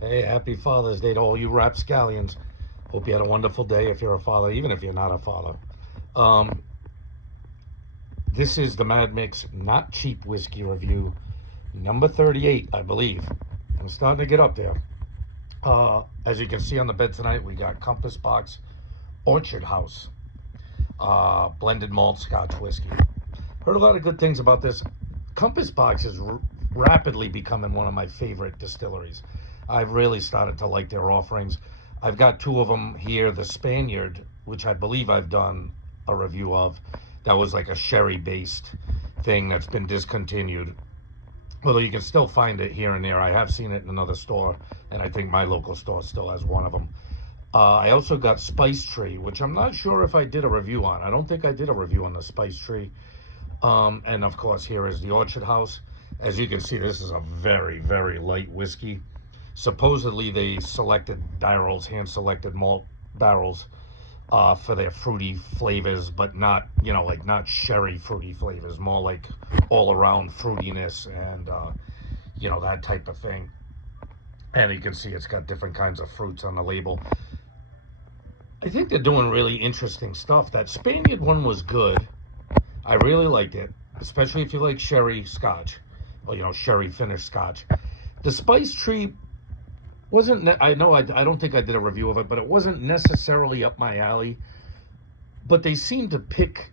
Hey, happy Father's Day to all you rapscallions. Hope you had a wonderful day if you're a father, even if you're not a father. Um, this is the Mad Mix Not Cheap Whiskey Review, number 38, I believe. I'm starting to get up there. As you can see on the bed tonight, we got Compass Box Orchard House blended malt Scotch whiskey. Heard a lot of good things about this. Compass Box is rapidly becoming one of my favorite distilleries. I've really started to like their offerings. I've got two of them here. The Spaniard, which I believe I've done a review of, that was like a sherry based thing that's been discontinued. Although you can still find it here and there. I have seen it in another store, and I think my local store still has one of them. I also got Spice Tree, which I'm not sure if I did a review on. I don't think I did a review on the Spice Tree. And of course, here is the Orchard House. As you can see, this is a very, very light whiskey. Supposedly, they selected barrels, hand-selected malt barrels, for their fruity flavors, but not, like not sherry fruity flavors, more like all-around fruitiness and, that type of thing. And you can see it's got different kinds of fruits on the label. I think they're doing really interesting stuff. That Spaniard one was good. I really liked it, especially if you like sherry scotch, or sherry finished scotch. The Spice Tree wasn't. I know. I don't think I did a review of it, but it wasn't necessarily up my alley. But they seem to pick,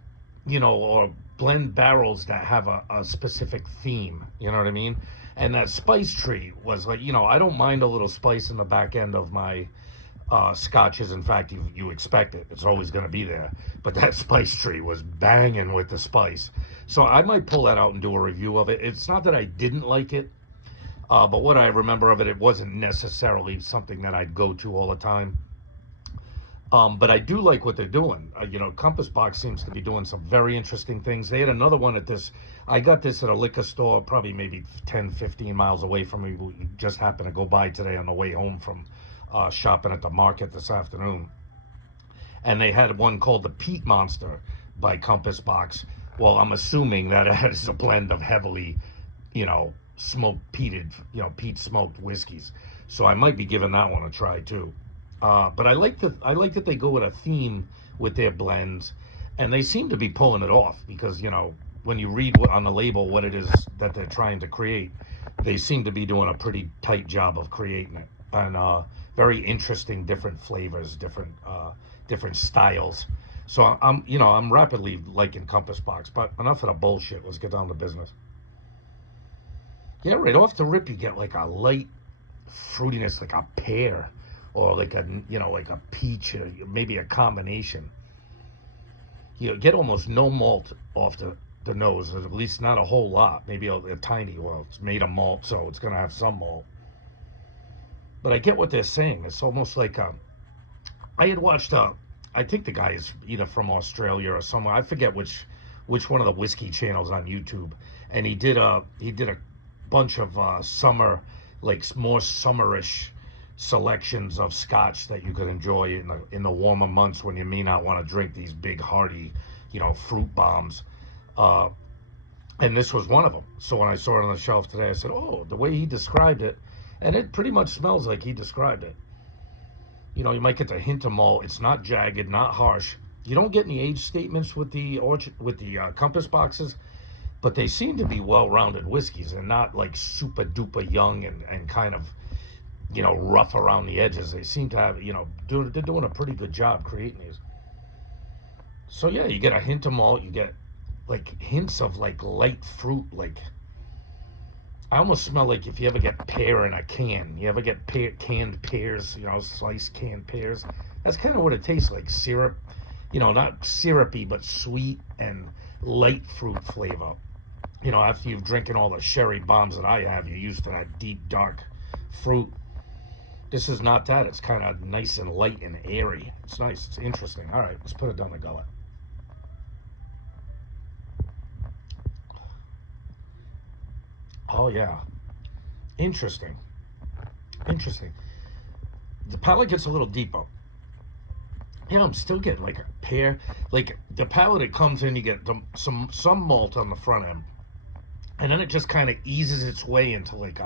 or blend barrels that have a specific theme. You know what I mean? And that Spice Tree was like, I don't mind a little spice in the back end of my scotches. In fact, you expect it. It's always going to be there. But that Spice Tree was banging with the spice. So I might pull that out and do a review of it. It's not that I didn't like it, but what I remember of it, it wasn't necessarily something that I'd go to all the time. But I do like what they're doing. Compass Box seems to be doing some very interesting things. They had another one at this. I got this at a liquor store, probably maybe 10, 15 miles away from me. We just happened to go by today on the way home from shopping at the market this afternoon. And they had one called the Peat Monster by Compass Box. Well, I'm assuming that it is a blend of heavily, smoked peated, peat smoked whiskeys. So I might be giving that one a try too. But I like that they go with a theme with their blends, and they seem to be pulling it off because when you read on the label what it is that they're trying to create, they seem to be doing a pretty tight job of creating it, and very interesting, different flavors, different styles. So I'm rapidly liking Compass Box. But enough of the bullshit. Let's get down to business. Yeah, right off the rip, you get like a light fruitiness, like a pear, or like a peach, or maybe a combination. You get almost no malt off the nose, or at least not a whole lot. Maybe a tiny. Well, it's made of malt, so it's gonna have some malt. But I get what they're saying. It's almost like I had watched. I think the guy is either from Australia or somewhere. I forget which one of the whiskey channels on YouTube. And he did a bunch of summer, like more summerish selections of scotch that you could enjoy in the warmer months when you may not want to drink these big hearty, fruit bombs. Uh, and this was one of them. So when I saw it on the shelf today, I said, "Oh, the way he described it," and it pretty much smells like he described it. You might get the hint of malt. It's not jagged, not harsh. You don't get any age statements with the orchard with the Compass Boxes, but they seem to be well-rounded whiskeys and not like super duper young and kind of rough around the edges. They seem to have they're doing a pretty good job creating these. So yeah, you get a hint of malt. You get like hints of like light fruit. Like I almost smell like if you ever get pear in a can. You ever get canned pears? Sliced canned pears. That's kind of what it tastes like. Syrup. Not syrupy, but sweet and light fruit flavor. After you've drinking all the sherry bombs that I have, you're used to that deep, dark fruit. This is not that. It's kind of nice and light and airy. It's nice. It's interesting. All right, let's put it down the gullet. Oh, yeah. Interesting. Interesting. The palate gets a little deeper. Yeah, I'm still getting like a pear. Like the palate it comes in, you get some malt on the front end, and then it just kind of eases its way into like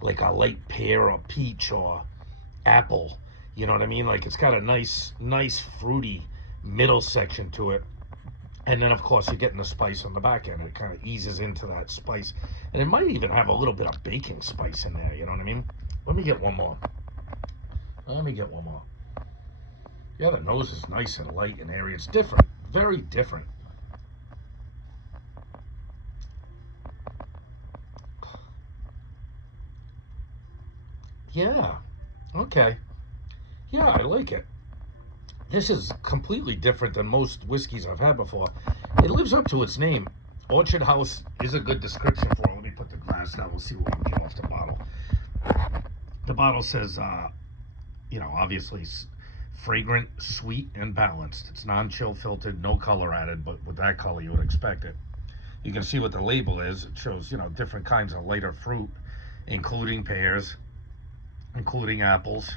like a light pear or peach or apple. You know what I mean? Like it's got a nice fruity middle section to it. And then, of course, you're getting the spice on the back end. It kind of eases into that spice. And it might even have a little bit of baking spice in there. You know what I mean? Let me get one more. Yeah, the nose is nice and light and airy. It's different. Very different. Yeah. Okay. Yeah, I like it. This is completely different than most whiskeys I've had before. It lives up to its name. Orchard House is a good description for it. Let me put the glass down. We'll see what we can get off the bottle. The bottle says, obviously fragrant, sweet, and balanced. It's non-chill filtered, no color added, but with that color you would expect it. You can see what the label is. It shows, different kinds of lighter fruit, including pears, including apples.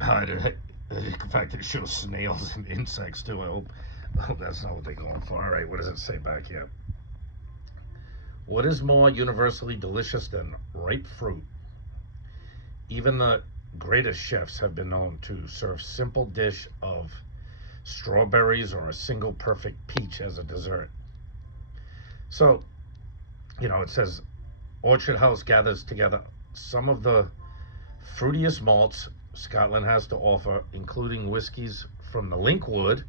In fact, it shows snails and insects too. I hope that's not what they're going for. All right, what does it say back here? What is more universally delicious than ripe fruit? Even the greatest chefs have been known to serve simple dish of strawberries or a single perfect peach as a dessert. So, it says Orchard House gathers together some of the fruitiest malts Scotland has to offer, including whiskies from the Linkwood,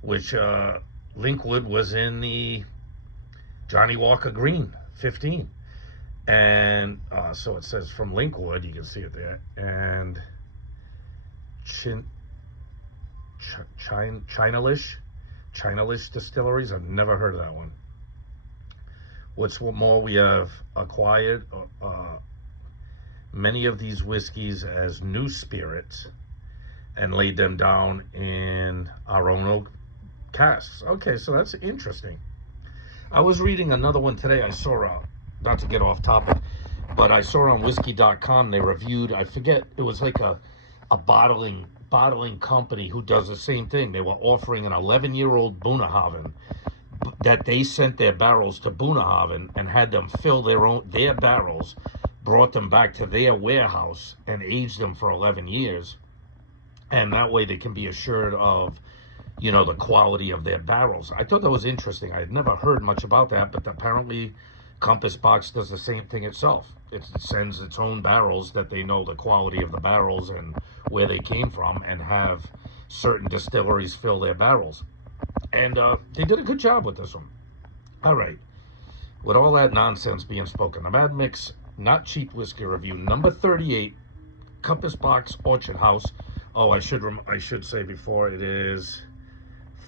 which Linkwood was in the Johnny Walker Green 15. And so it says from Linkwood, you can see it there. And Chinalish Distilleries, I've never heard of that one. What's more, we have acquired many of these whiskeys as new spirits and laid them down in our own oak casks. Okay, so that's interesting. I was reading another one today. I saw, not to get off topic, but I saw on whiskey.com they reviewed, I forget, it was like a bottling company who does the same thing. They were offering an 11-year-old Bunnahabhain that they sent their barrels to Bunnahabhain and had them fill their barrels, brought them back to their warehouse and aged them for 11 years. And that way they can be assured of, the quality of their barrels. I thought that was interesting. I had never heard much about that, but apparently Compass Box does the same thing itself. It sends its own barrels that they know the quality of the barrels and where they came from, and have certain distilleries fill their barrels. And they did a good job with this one. All right. With all that nonsense being spoken, the Mad Mix Not Cheap Whiskey Review, number 38, Compass Box Orchard House. Oh, I should say before, it is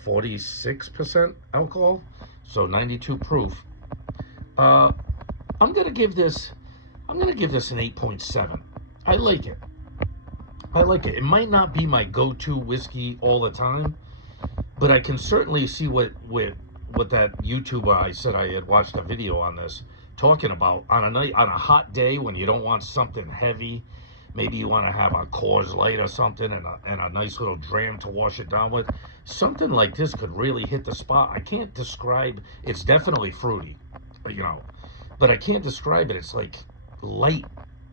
46% alcohol, so 92 proof. I'm gonna give this an 8.7. I like it. It might not be my go-to whiskey all the time, but I can certainly see what that YouTuber I said I had watched a video on this talking about on a hot day when you don't want something heavy. Maybe you want to have a Coors Light or something and a nice little dram to wash it down with. Something like this could really hit the spot. I can't describe. It's definitely fruity, but I can't describe it. It's like light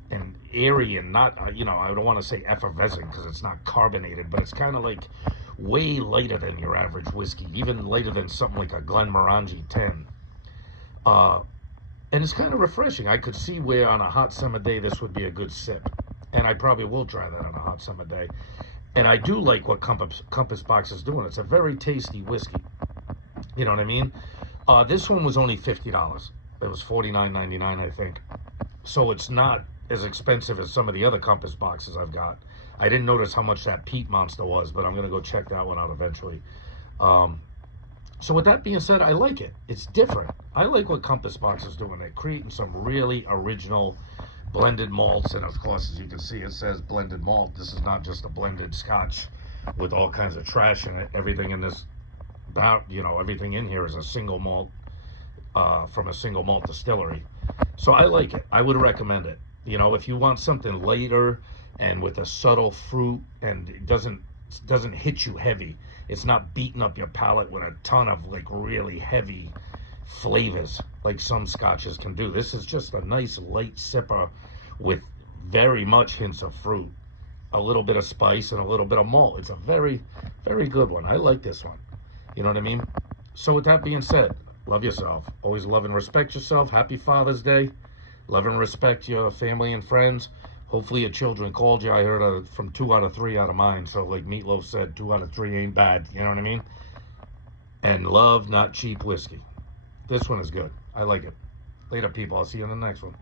and airy and not, I don't want to say effervescent because it's not carbonated, but it's kind of like way lighter than your average whiskey, even lighter than something like a Glenmorangie 10. And it's kind of refreshing. I could see where on a hot summer day this would be a good sip. And I probably will try that on a hot summer day. And I do like what Compass Box is doing. It's a very tasty whiskey. You know what I mean? This one was only $50. It was $49.99, I think. So it's not as expensive as some of the other Compass Boxes I've got. I didn't notice how much that Peat Monster was, but I'm going to go check that one out eventually. So with that being said, I like it. It's different. I like what Compass Box is doing. They're creating some really original blended malts, and of course, as you can see, it says blended malt. This is not just a blended scotch with all kinds of trash in it. Everything in this, everything in here is a single malt from a single malt distillery. So I like it. I would recommend it. If you want something lighter and with a subtle fruit, and it doesn't hit you heavy. It's not beating up your palate with a ton of like really heavy flavors like some scotches can do. This is just a nice light sipper with very much hints of fruit, a little bit of spice, and a little bit of malt. It's a very, very good one. I like this one. You know what I mean? So with that being said, love yourself. Always love and respect yourself. Happy Father's Day. Love and respect your family and friends. Hopefully your children called you. I heard from 2 out of 3 out of mine. So like Meatloaf said, 2 out of 3 ain't bad. You know what I mean? And love, not cheap whiskey. This one is good. I like it. Later, people. I'll see you in the next one.